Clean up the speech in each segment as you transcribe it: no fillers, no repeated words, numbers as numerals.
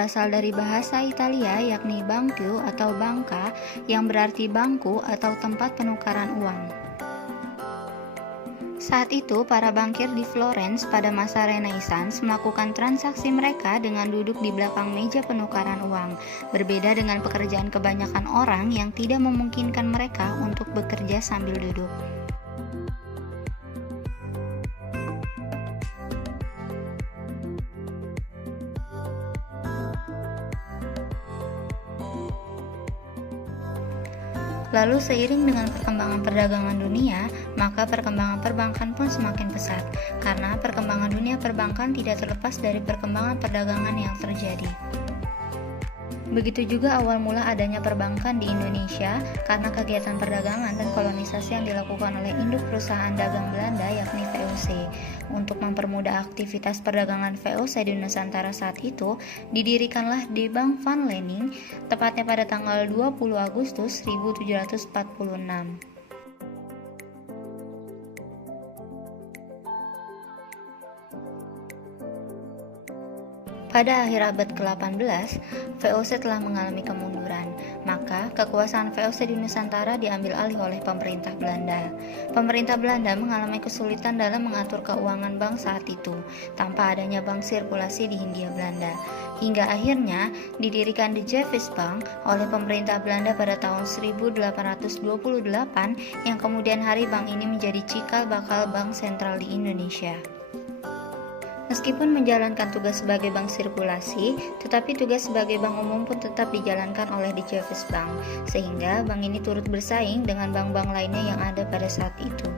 berasal dari bahasa Italia yakni banco atau banca yang berarti bangku atau tempat penukaran uang. Saat itu, para bankir di Florence pada masa Renaissance melakukan transaksi mereka dengan duduk di belakang meja penukaran uang, berbeda dengan pekerjaan kebanyakan orang yang tidak memungkinkan mereka untuk bekerja sambil duduk. Lalu seiring dengan perkembangan perdagangan dunia, maka perkembangan perbankan pun semakin pesat, karena perkembangan dunia perbankan tidak terlepas dari perkembangan perdagangan yang terjadi. Begitu juga awal mula adanya perbankan di Indonesia karena kegiatan perdagangan dan kolonisasi yang dilakukan oleh induk perusahaan dagang Belanda yakni VOC. Untuk mempermudah aktivitas perdagangan VOC di Nusantara saat itu, didirikanlah De Bank van Lening tepatnya pada tanggal 20 Agustus 1746. Pada akhir abad ke-18, VOC telah mengalami kemunduran, maka kekuasaan VOC di Nusantara diambil alih oleh pemerintah Belanda. Pemerintah Belanda mengalami kesulitan dalam mengatur keuangan bank saat itu, tanpa adanya bank sirkulasi di Hindia Belanda. Hingga akhirnya didirikan The Jeffes Bank oleh pemerintah Belanda pada tahun 1828, yang kemudian hari bank ini menjadi cikal bakal bank sentral di Indonesia. Meskipun menjalankan tugas sebagai bank sirkulasi, tetapi tugas sebagai bank umum pun tetap dijalankan oleh The Jeffes Bank, sehingga bank ini turut bersaing dengan bank-bank lainnya yang ada pada saat itu.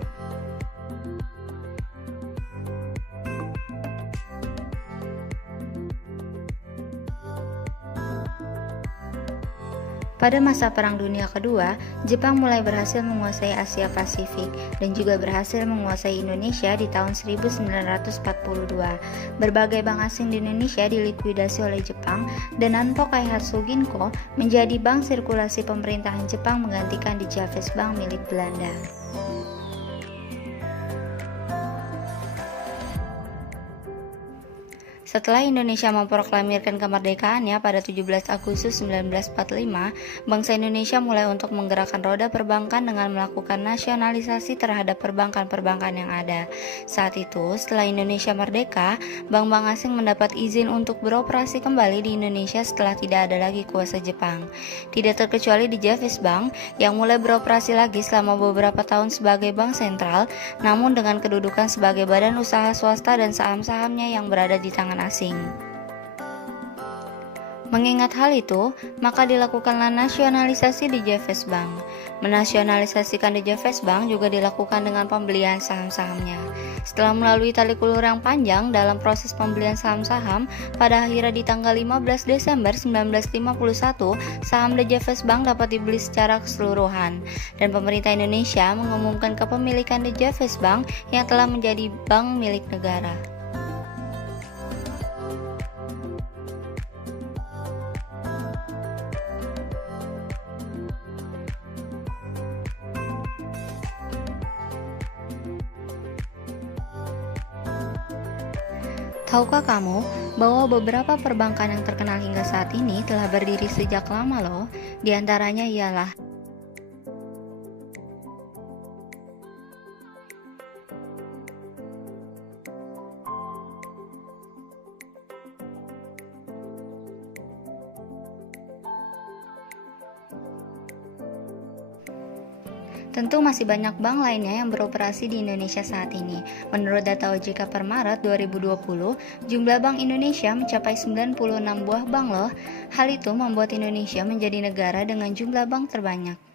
Pada masa Perang Dunia Kedua, Jepang mulai berhasil menguasai Asia Pasifik dan juga berhasil menguasai Indonesia di tahun 1942. Berbagai bank asing di Indonesia dilikuidasi oleh Jepang dan Nanpo Kaihatsu Ginko menjadi bank sirkulasi pemerintahan Jepang menggantikan The Jeffes Bank milik Belanda. Setelah Indonesia memproklamirkan kemerdekaannya pada 17 Agustus 1945, bangsa Indonesia mulai untuk menggerakkan roda perbankan dengan melakukan nasionalisasi terhadap perbankan-perbankan yang ada. Saat itu, setelah Indonesia merdeka, bank-bank asing mendapat izin untuk beroperasi kembali di Indonesia setelah tidak ada lagi kuasa Jepang. Tidak terkecuali di Jeffes Bank yang mulai beroperasi lagi selama beberapa tahun sebagai bank sentral, namun dengan kedudukan sebagai badan usaha swasta dan saham-sahamnya yang berada di tangan asing. Mengingat hal itu, maka dilakukanlah nasionalisasi di Jeffes Bank. Menasionalisasikan di Jeffes Bank juga dilakukan dengan pembelian saham-sahamnya. Setelah melalui tarik ulur yang panjang dalam proses pembelian saham-saham, pada akhirnya di tanggal 15 Desember 1951, saham The Jeffes Bank dapat dibeli secara keseluruhan, dan pemerintah Indonesia mengumumkan kepemilikan The Jeffes Bank yang telah menjadi bank milik negara. Tahukah kamu bahwa beberapa perbankan yang terkenal hingga saat ini telah berdiri sejak lama loh? Di antaranya ialah Tentu masih banyak bank lainnya yang beroperasi di Indonesia saat ini. Menurut data OJK per Maret 2020, jumlah bank Indonesia mencapai 96 buah bank loh. Hal itu membuat Indonesia menjadi negara dengan jumlah bank terbanyak.